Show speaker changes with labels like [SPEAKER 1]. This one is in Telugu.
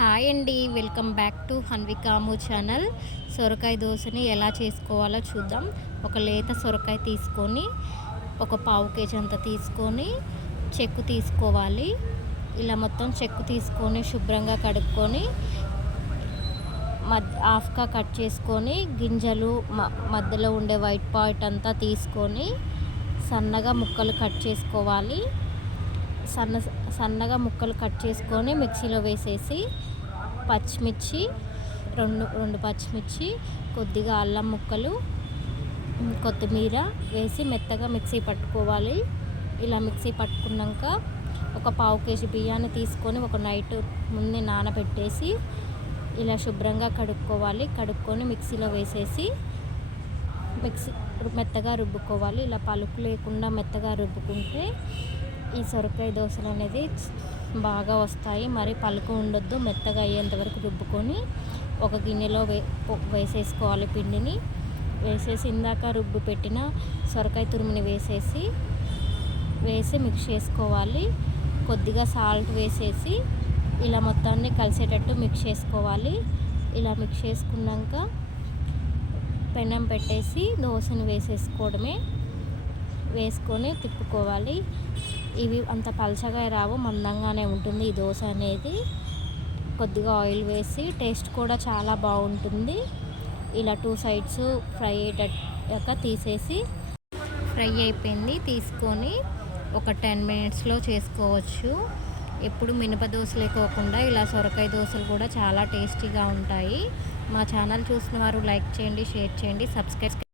[SPEAKER 1] హాయ్ అండి వెల్కమ్ బ్యాక్ టు హన్వికాము ఛానల్. సొరకాయ దోశని ఎలా చేసుకోవాలో చూద్దాం. ఒక లేత సొరకాయ తీసుకొని ఒక పావు కేజీ అంత తీసుకొని చెక్కు తీసుకోవాలి. ఇలా మొత్తం చెక్కు తీసుకొని శుభ్రంగా కడుక్కొని మద్ హాఫ్గా కట్ చేసుకొని గింజలు మ మధ్యలో ఉండే వైట్ పాయింట్ అంతా తీసుకొని సన్నగా ముక్కలు కట్ చేసుకోవాలి. సన్న సన్నగా ముక్కలు కట్ చేసుకొని మిక్సీలో వేసేసి పచ్చిమిర్చి రెండు రెండు పచ్చిమిర్చి కొద్దిగా అల్లం ముక్కలు కొత్తిమీర వేసి మెత్తగా మిక్సీ పట్టుకోవాలి. ఇలా మిక్సీ పట్టుకున్నాక ఒక పావు కేజీ బియ్యాన్ని తీసుకొని ఒక నైట్ ముందే నానబెట్టేసి ఇలా శుభ్రంగా కడుక్కోవాలి. కడుక్కొని మిక్సీలో వేసేసి మిక్సీ మెత్తగా రుబ్బుకోవాలి. ఇలా పలుకు లేకుండా మెత్తగా రుబ్బుకుంటే ఈ సొరకాయ దోశలు అనేది బాగా వస్తాయి. మరి పలుకు ఉండొద్దు. మెత్తగా అయ్యేంత వరకు రుబ్బుకొని ఒక గిన్నెలో వే వేసేసుకోవాలి పిండిని. వేసేసి ఇందాక రుబ్బు పెట్టిన సొరకాయ తురుముని వేసేసి వేసి మిక్స్ చేసుకోవాలి. కొద్దిగా సాల్ట్ వేసేసి ఇలా మొత్తాన్ని కలిసేటట్టు మిక్స్ చేసుకోవాలి. ఇలా మిక్స్ చేసుకున్నాక పెనం పెట్టేసి దోశను వేసేసుకోవడమే. వేసుకొని తిప్పుకోవాలి. ఇవి అంత పలచగా రావు మందంగానే ఉంటుంది ఈ దోశ అనేది. కొద్దిగా ఆయిల్ వేసి టేస్ట్ కూడా చాలా బాగుంటుంది. ఇలా టూ సైడ్స్ ఫ్రై అయ్యేటట్టుగా తీసేసి ఫ్రై అయిపోయింది. తీసుకొని ఒక టెన్ మినిట్స్లో చేసుకోవచ్చు. ఎప్పుడు మినప దోశలే కాకుండా ఇలా సొరకాయ దోశలు కూడా చాలా టేస్టీగా ఉంటాయి. మా ఛానల్ చూసిన వారు లైక్ చేయండి షేర్ చేయండి సబ్స్క్రైబ్